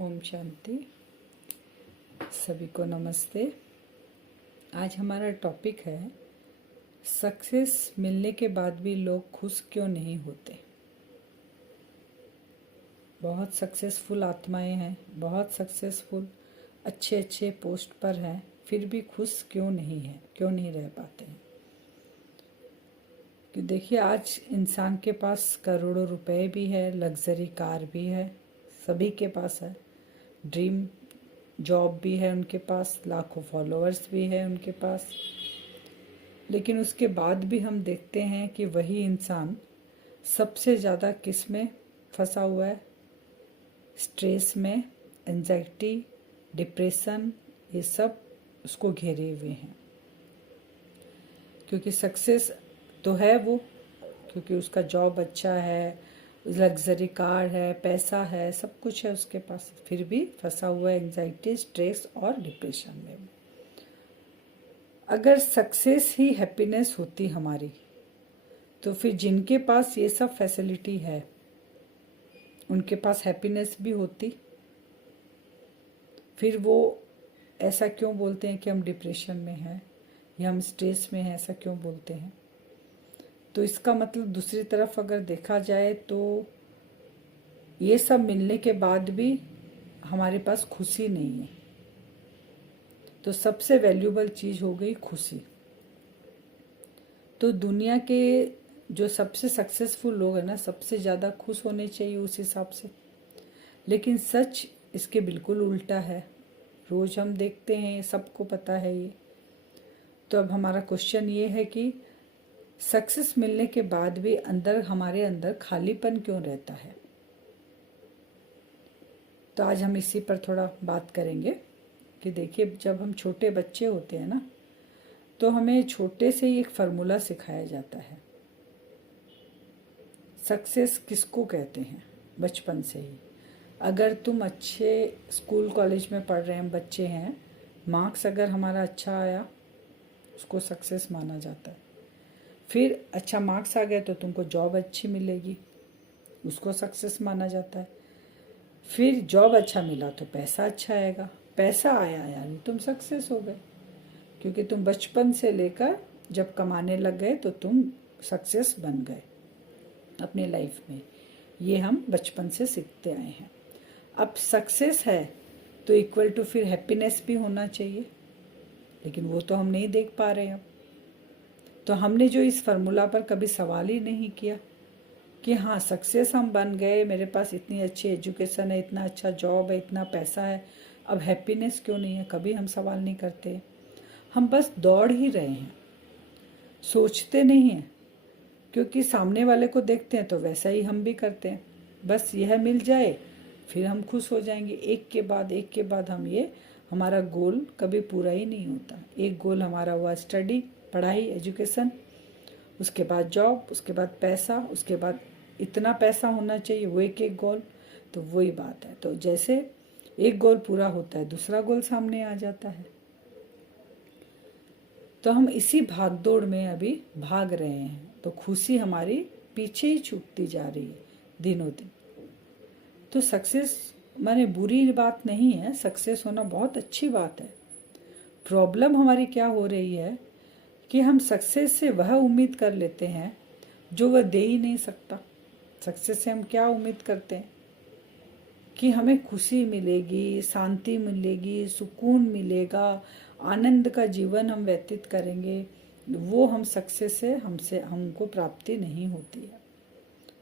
ओम शांति। सभी को नमस्ते। आज हमारा टॉपिक है सक्सेस मिलने के बाद भी लोग खुश क्यों नहीं होते। बहुत सक्सेसफुल आत्माएं हैं, बहुत सक्सेसफुल अच्छे अच्छे पोस्ट पर हैं, फिर भी खुश क्यों नहीं है, क्यों नहीं रह पाते हैं। कि देखिए, आज इंसान के पास करोड़ों रुपए भी है, लग्जरी कार भी है, सभी के पास है, ड्रीम जॉब भी है उनके पास, लाखों फॉलोअर्स भी है उनके पास। लेकिन उसके बाद भी हम देखते हैं कि वही इंसान सबसे ज़्यादा किस में फंसा हुआ है, स्ट्रेस में, एंजाइटी, डिप्रेशन, ये सब उसको घेरे हुए हैं। क्योंकि सक्सेस तो है वो, क्योंकि उसका जॉब अच्छा है, लग्जरी कार है, पैसा है, सब कुछ है उसके पास, फिर भी फंसा हुआ है एंजाइटी, स्ट्रेस और डिप्रेशन में। अगर सक्सेस ही हैप्पीनेस होती हमारी, तो फिर जिनके पास ये सब फैसिलिटी है उनके पास हैप्पीनेस भी होती। फिर वो ऐसा क्यों बोलते हैं कि हम डिप्रेशन में हैं या हम स्ट्रेस में हैं, ऐसा क्यों बोलते हैं। तो इसका मतलब दूसरी तरफ अगर देखा जाए तो ये सब मिलने के बाद भी हमारे पास खुशी नहीं है। तो सबसे वैल्यूबल चीज़ हो गई खुशी। तो दुनिया के जो सबसे सक्सेसफुल लोग हैं ना, सबसे ज़्यादा खुश होने चाहिए उस हिसाब से। लेकिन सच इसके बिल्कुल उल्टा है। रोज़ हम देखते हैं, सबको पता है ये। तो अब हमारा क्वेश्चन ये है कि सक्सेस मिलने के बाद भी हमारे अंदर खालीपन क्यों रहता है। तो आज हम इसी पर थोड़ा बात करेंगे कि देखिए, जब हम छोटे बच्चे होते हैं ना, तो हमें छोटे से ही एक फार्मूला सिखाया जाता है। सक्सेस किसको कहते हैं, बचपन से ही। अगर तुम अच्छे स्कूल कॉलेज में पढ़ रहे हैं, बच्चे हैं, मार्क्स अगर हमारा अच्छा आया, उसको सक्सेस माना जाता है। फिर अच्छा मार्क्स आ गए तो तुमको जॉब अच्छी मिलेगी, उसको सक्सेस माना जाता है। फिर जॉब अच्छा मिला तो पैसा अच्छा आएगा, पैसा आया यानी तुम सक्सेस हो गए, क्योंकि तुम बचपन से लेकर जब कमाने लग गए तो तुम सक्सेस बन गए अपनी लाइफ में। ये हम बचपन से सीखते आए हैं। अब सक्सेस है तो इक्वल टू फिर हैप्पीनेस भी होना चाहिए, लेकिन वो तो हम नहीं देख पा रहे अब। तो हमने जो इस फार्मूला पर कभी सवाल ही नहीं किया कि हाँ, सक्सेस हम बन गए, मेरे पास इतनी अच्छी एजुकेशन है, इतना अच्छा जॉब है, इतना पैसा है, अब हैप्पीनेस क्यों नहीं है, कभी हम सवाल नहीं करते। हम बस दौड़ ही रहे हैं, सोचते नहीं हैं। क्योंकि सामने वाले को देखते हैं तो वैसा ही हम भी करते हैं, बस यह मिल जाए फिर हम खुश हो जाएंगे। एक के बाद हम ये, हमारा गोल कभी पूरा ही नहीं होता। एक गोल हमारा हुआ स्टडी, पढ़ाई, एजुकेशन, उसके बाद जॉब, उसके बाद पैसा, उसके बाद इतना पैसा होना चाहिए, वो एक गोल। तो वही बात है। तो जैसे एक गोल पूरा होता है, दूसरा गोल सामने आ जाता है। तो हम इसी भागदौड़ में अभी भाग रहे हैं, तो खुशी हमारी पीछे ही छूटती जा रही है दिनों दिन। तो सक्सेस माने बुरी बात नहीं है, सक्सेस होना बहुत अच्छी बात है। प्रॉब्लम हमारी क्या हो रही है कि हम सक्सेस से वह उम्मीद कर लेते हैं जो वह दे ही नहीं सकता। सक्सेस से हम क्या उम्मीद करते हैं कि हमें खुशी मिलेगी, शांति मिलेगी, सुकून मिलेगा, आनंद का जीवन हम व्यतीत करेंगे। वो हम सक्सेस से हमको प्राप्ति नहीं होती है,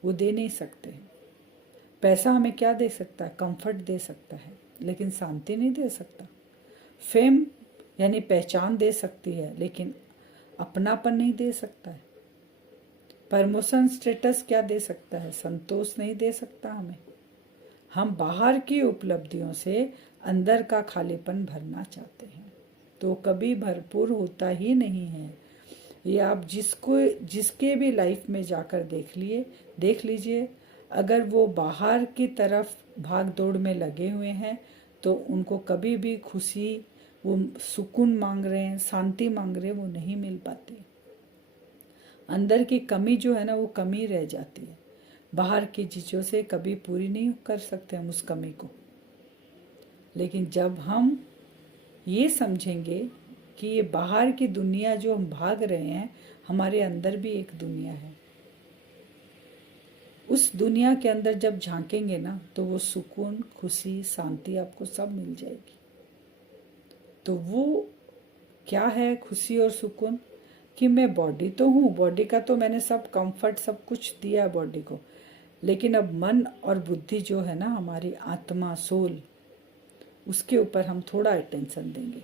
वो दे नहीं सकते हैं। पैसा हमें क्या दे सकता है, कंफर्ट दे सकता है, लेकिन शांति नहीं दे सकता। फेम यानी पहचान दे सकती है, लेकिन अपनापन नहीं दे सकता है। प्रमोशन स्टेटस क्या दे सकता है, संतोष नहीं दे सकता हमें। हम बाहर की उपलब्धियों से अंदर का खालीपन भरना चाहते हैं, तो कभी भरपूर होता ही नहीं है। ये आप जिसके भी लाइफ में जाकर देख लीजिए, अगर वो बाहर की तरफ भाग दौड़ में लगे हुए हैं तो उनको कभी भी खुशी, वो सुकून मांग रहे हैं, शांति मांग रहे हैं, वो नहीं मिल पाती। अंदर की कमी जो है ना, वो कमी रह जाती है। बाहर की चीज़ों से कभी पूरी नहीं कर सकते हम उस कमी को। लेकिन जब हम ये समझेंगे कि ये बाहर की दुनिया जो हम भाग रहे हैं, हमारे अंदर भी एक दुनिया है, उस दुनिया के अंदर जब झांकेंगे ना, तो वो सुकून, खुशी, शांति आपको सब मिल जाएगी। तो वो क्या है खुशी और सुकून? कि मैं बॉडी तो हूँ, बॉडी का तो मैंने सब कंफर्ट सब कुछ दिया है बॉडी को, लेकिन अब मन और बुद्धि जो है ना, हमारी आत्मा, सोल, उसके ऊपर हम थोड़ा अटेंशन देंगे।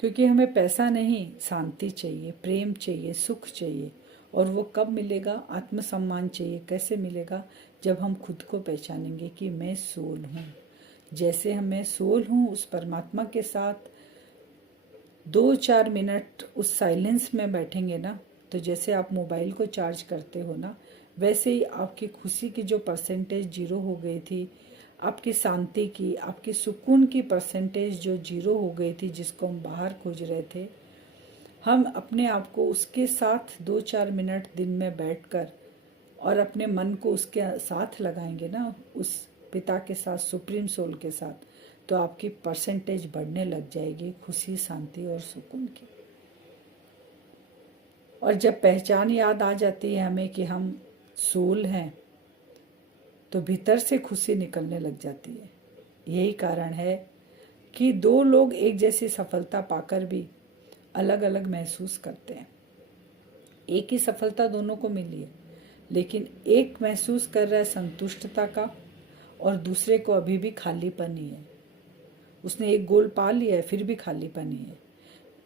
क्योंकि हमें पैसा नहीं, शांति चाहिए, प्रेम चाहिए, सुख चाहिए। और वो कब मिलेगा? आत्मसम्मान चाहिए। कैसे मिलेगा? जब हम खुद को पहचानेंगे कि मैं सोल हूँ। जैसे हम मैं सोल हूँ, उस परमात्मा के साथ 2-4 मिनट उस साइलेंस में बैठेंगे ना, तो जैसे आप मोबाइल को चार्ज करते हो ना, वैसे ही आपकी खुशी की जो परसेंटेज 0 हो गई थी, आपकी शांति की, आपकी सुकून की परसेंटेज जो 0 हो गई थी, जिसको हम बाहर खोज रहे थे, हम अपने आप को उसके साथ 2-4 मिनट दिन में बैठकर और अपने मन को उसके साथ लगाएंगे ना, उस पिता के साथ, सुप्रीम सोल के साथ, तो आपकी परसेंटेज बढ़ने लग जाएगी खुशी, शांति और सुकून की। और जब पहचान याद आ जाती है हमें कि हम सोल हैं, तो भीतर से खुशी निकलने लग जाती है। यही कारण है कि 2 लोग एक जैसी सफलता पाकर भी अलग अलग महसूस करते हैं। एक ही सफलता दोनों को मिली है, लेकिन एक महसूस कर रहा है संतुष्टता का, और दूसरे को अभी भी खालीपन ही है। उसने एक गोल पा लिया है, फिर भी खालीपन ही है।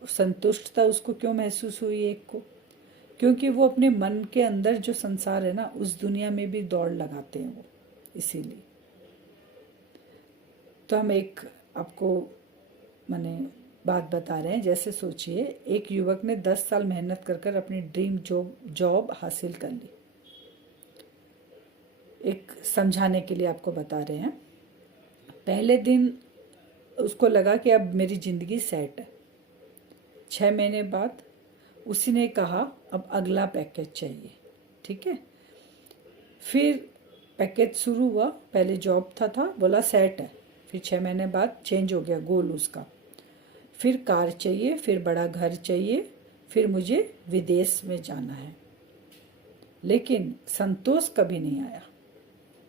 संतुष्टता उसको क्यों महसूस हुई एक को? क्योंकि वो अपने मन के अंदर जो संसार है ना, उस दुनिया में भी दौड़ लगाते हैं वो, इसीलिए। तो हम एक आपको माने बात बता रहे हैं। जैसे सोचिए, एक युवक ने 10 साल मेहनत कर कर अपनी ड्रीम जॉब हासिल कर ली। एक समझाने के लिए आपको बता रहे हैं। पहले दिन उसको लगा कि अब मेरी ज़िंदगी सेट है। 6 महीने बाद उसी ने कहा अब अगला पैकेज चाहिए। ठीक है, फिर पैकेज शुरू हुआ। पहले जॉब था बोला सेट है, फिर 6 महीने बाद चेंज हो गया गोल उसका। फिर कार चाहिए, फिर बड़ा घर चाहिए, फिर मुझे विदेश में जाना है। लेकिन संतोष कभी नहीं आया।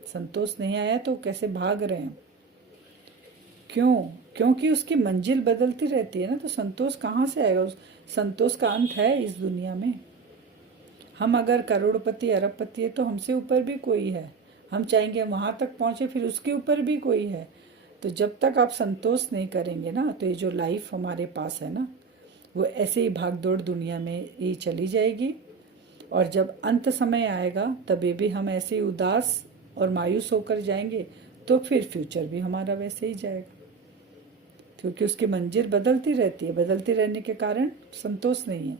संतोष नहीं आया तो कैसे भाग रहे हैं? क्यों? क्योंकि उसकी मंजिल बदलती रहती है ना, तो संतोष कहाँ से आएगा? उस संतोष का अंत है इस दुनिया में। हम अगर करोड़पति, अरबपति है तो हमसे ऊपर भी कोई है। हम चाहेंगे वहाँ तक पहुँचे, फिर उसके ऊपर भी कोई है। तो जब तक आप संतोष नहीं करेंगे ना, तो ये जो लाइफ हमारे पास है ना, वो ऐसे ही भाग दौड़ दुनिया में ही चली जाएगी। और जब अंत समय आएगा, तभी भी हम ऐसे ही उदास और मायूस होकर जाएंगे, तो फिर फ्यूचर भी हमारा वैसे ही जाएगा। क्योंकि उसकी मंजिल बदलती रहती है, बदलती रहने के कारण संतोष नहीं है।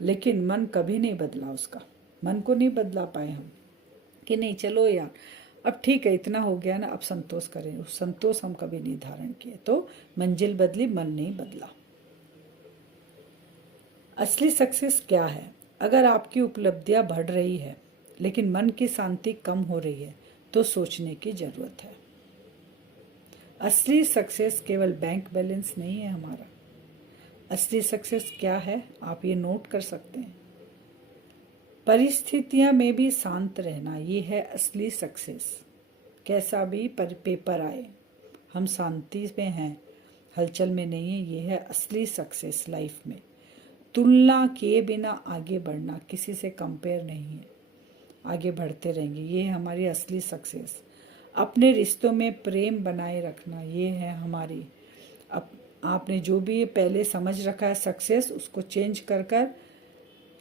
लेकिन मन कभी नहीं बदला उसका। मन को नहीं बदला पाए हम कि नहीं चलो यार अब ठीक है, इतना हो गया ना, अब संतोष करें। उस संतोष हम कभी नहीं धारण किए, तो मंजिल बदली, मन नहीं बदला। असली सक्सेस क्या है? अगर आपकी उपलब्धियां बढ़ रही है लेकिन मन की शांति कम हो रही है, तो सोचने की जरूरत है। असली सक्सेस केवल बैंक बैलेंस नहीं है हमारा। असली सक्सेस क्या है, आप ये नोट कर सकते हैं। परिस्थितियां में भी शांत रहना, ये है असली सक्सेस। कैसा भी पेपर आए, हम शांति में हैं, हलचल में नहीं है, ये है असली सक्सेस लाइफ में। तुलना किए बिना आगे बढ़ना, किसी से कंपेयर नहीं है, आगे बढ़ते रहेंगे, ये है हमारी असली सक्सेस। अपने रिश्तों में प्रेम बनाए रखना, ये है हमारी। आपने जो भी पहले समझ रखा है सक्सेस, उसको चेंज कर कर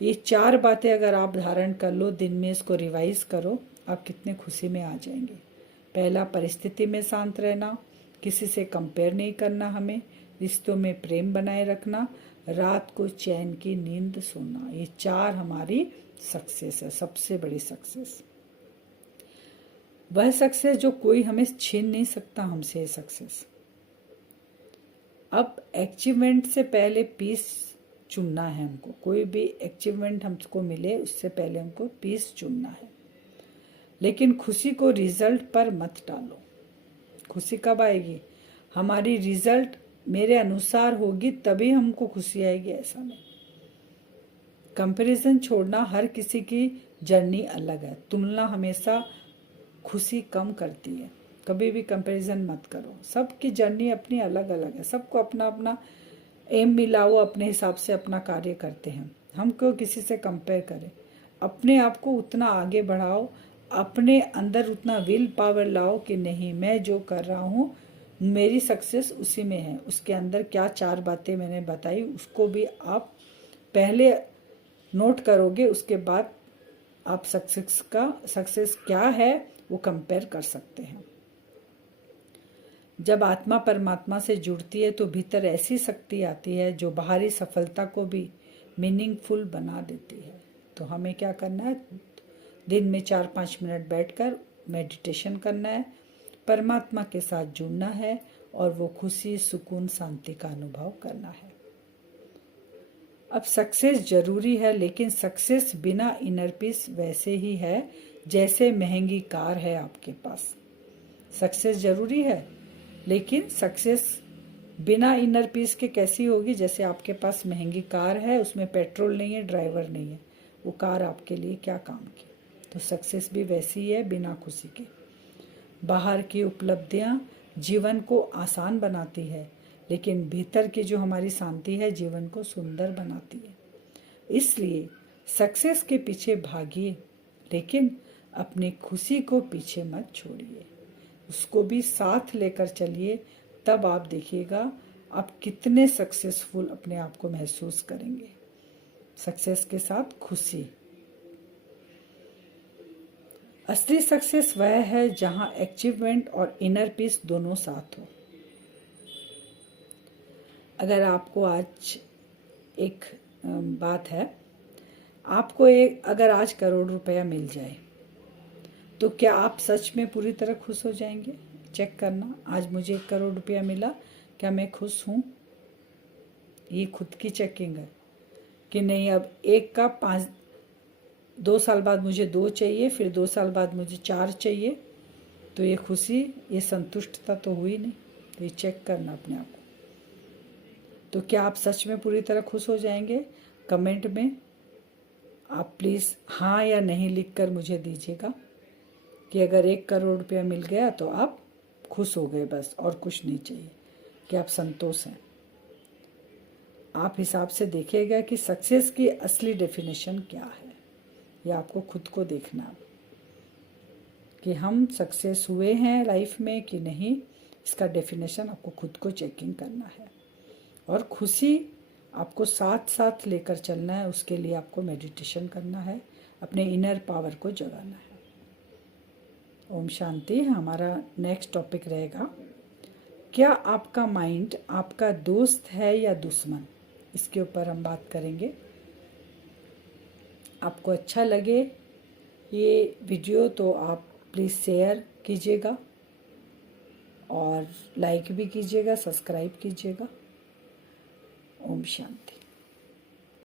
ये 4 बातें अगर आप धारण कर लो, दिन में इसको रिवाइज करो, आप कितने खुशी में आ जाएंगे। पहला, परिस्थिति में शांत रहना, किसी से कंपेयर नहीं करना हमें, रिश्तों में प्रेम बनाए रखना, रात को चैन की नींद सोना, ये 4 हमारी सक्सेस है, सबसे बड़ी सक्सेस। वह सक्सेस जो कोई हमें छीन नहीं सकता हमसे, सक्सेस। अब अचीवमेंट से पहले पीस चुनना है हमको। कोई भी अचीवमेंट हमको मिले उससे पहले हमको पीस चुनना है। लेकिन खुशी को रिजल्ट पर मत डालो। खुशी कब आएगी? हमारी रिजल्ट मेरे अनुसार होगी तभी हमको खुशी आएगी, ऐसा नहीं। कंपैरिजन छोड़ना, हर किसी की जर्नी अलग है। तुलना हमेशा खुशी कम करती है। कभी भी कंपैरिजन मत करो। सबकी जर्नी अपनी अलग अलग है। सबको अपना अपना एम मिला, वो अपने हिसाब से अपना कार्य करते हैं। हम क्यों किसी से कंपेयर करें? अपने आप को उतना आगे बढ़ाओ, अपने अंदर उतना विल पावर लाओ कि नहीं, मैं जो कर रहा हूँ मेरी सक्सेस उसी में है। उसके अंदर क्या 4 बातें मैंने बताई, उसको भी आप पहले नोट करोगे, उसके बाद आप सक्सेस क्या है वो कंपेयर कर सकते हैं। जब आत्मा परमात्मा से जुड़ती है तो भीतर ऐसी शक्ति आती है जो बाहरी सफलता को भी मीनिंगफुल बना देती है। तो हमें क्या करना है? दिन में 4-5 मिनट बैठकर मेडिटेशन करना है, परमात्मा के साथ जुड़ना है और वो खुशी, सुकून, शांति का अनुभव करना है। अब सक्सेस जरूरी है, लेकिन सक्सेस बिना इनर पीस वैसे ही है जैसे महंगी कार है आपके पास। सक्सेस जरूरी है, लेकिन सक्सेस बिना इनर पीस के कैसी होगी? जैसे आपके पास महंगी कार है, उसमें पेट्रोल नहीं है, ड्राइवर नहीं है, वो कार आपके लिए क्या काम की? तो सक्सेस भी वैसी ही है, बिना खुशी के। बाहर की उपलब्धियां जीवन को आसान बनाती है, लेकिन भीतर की जो हमारी शांति है जीवन को सुंदर बनाती है। इसलिए सक्सेस के पीछे भागिए, लेकिन अपनी खुशी को पीछे मत छोड़िए, उसको भी साथ लेकर चलिए। तब आप देखिएगा आप कितने सक्सेसफुल अपने आप को महसूस करेंगे। सक्सेस के साथ खुशी। असली सक्सेस वह है जहां अचीवमेंट और इनर पीस दोनों साथ हो। अगर आपको आज एक बात है, आपको अगर आज करोड़ रुपया मिल जाए तो क्या आप सच में पूरी तरह खुश हो जाएंगे? चेक करना, आज मुझे 1 करोड़ रुपया मिला, क्या मैं खुश हूँ? ये खुद की चेकिंग है कि नहीं। अब 1 का 2 साल बाद मुझे 2 चाहिए, फिर 2 साल बाद मुझे 4 चाहिए, तो ये खुशी, ये संतुष्टता तो हुई नहीं। तो ये चेक करना अपने आप को। तो क्या आप सच में पूरी तरह खुश हो जाएंगे? कमेंट में आप प्लीज़ हाँ या नहीं लिखकर मुझे दीजिएगा कि अगर 1 करोड़ रुपया मिल गया तो आप खुश हो गए बस, और कुछ नहीं चाहिए, कि आप संतोष हैं। आप हिसाब से देखिएगा कि सक्सेस की असली डेफिनेशन क्या है। ये आपको खुद को देखना कि हम सक्सेस हुए हैं लाइफ में कि नहीं। इसका डेफिनेशन आपको खुद को चेकिंग करना है, और खुशी आपको साथ साथ लेकर चलना है। उसके लिए आपको मेडिटेशन करना है, अपने इनर पावर को जगाना है। ओम शांति। हमारा नेक्स्ट टॉपिक रहेगा, क्या आपका माइंड आपका दोस्त है या दुश्मन? इसके ऊपर हम बात करेंगे। आपको अच्छा लगे ये वीडियो तो आप प्लीज़ शेयर कीजिएगा और लाइक भी कीजिएगा, सब्सक्राइब कीजिएगा। ओम शांति।